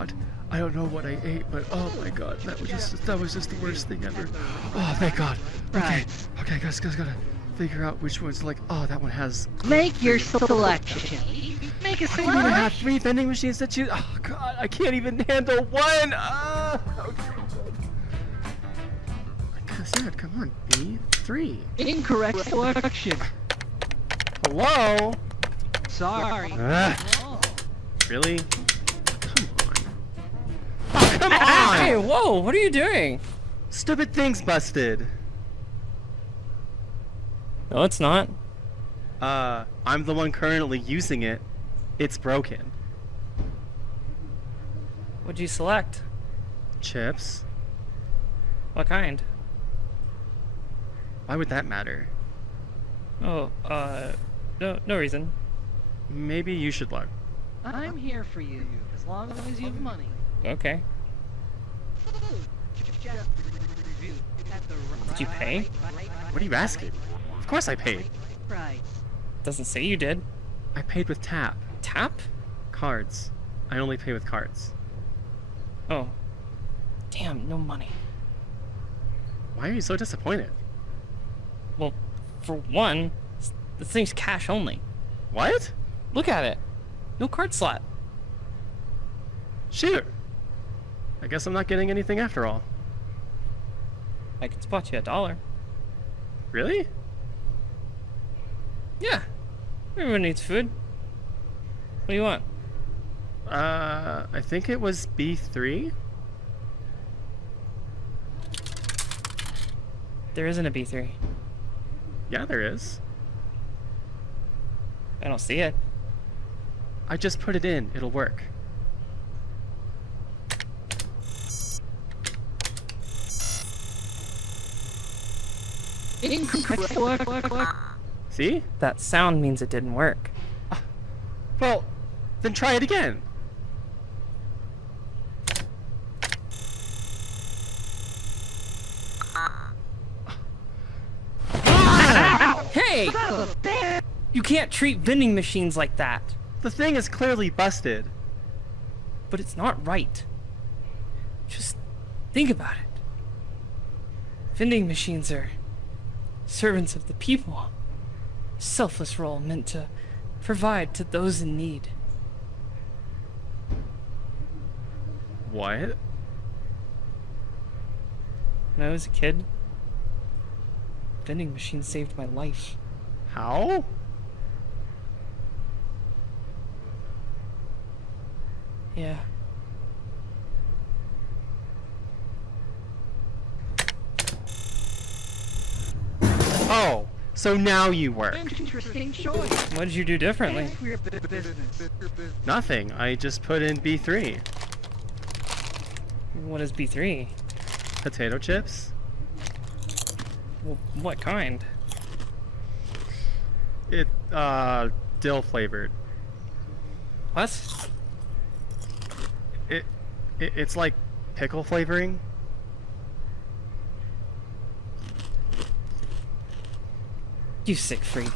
god. I don't know what I ate, but oh my god, that was just the worst thing ever. Oh, thank god. Okay, okay, guys, gotta figure out which one's like, oh, that one has... Make your selection. Make a I didn't even have selection. 3 vending machines to choose. Oh god, I can't even handle one. Okay. Like I said, come on, B3. Incorrect selection. Hello? Sorry. Really? Come on. Oh, come on! Hey, whoa, what are you doing? Stupid thing's busted. No, it's not. I'm the one currently using it. It's broken. What'd you select? Chips? What kind? Why would that matter? Oh, no reason. Maybe you should look. I'm here for you, as long as you have money. Okay. Did you pay? What are you asking? Of course I paid. Doesn't say you did. I paid with tap. Tap? Cards. I only pay with cards. Oh. Damn, no money. Why are you so disappointed? Well, for one, this thing's cash only. What? Look at it. No card slot. Shoot. I guess I'm not getting anything after all. I could spot you $1. Really? Yeah. Everyone needs food. What do you want? I think it was B3? There isn't a B3. Yeah, there is. I don't see it. I just put it in. It'll work. See? That sound means it didn't work. Well, then try it again. Hey! You can't treat vending machines like that. The thing is clearly busted. But it's not right. Just think about it. Vending machines are servants of the people. Selfless role meant to provide to those in need. What? When I was a kid, vending machines saved my life. How? Yeah. Oh, so now you work. Interesting choice. What did you do differently? We're business. Nothing. I just put in B3. What is B3? Potato chips? Well, what kind? It, dill flavored. What? It's like pickle flavoring. You sick freak.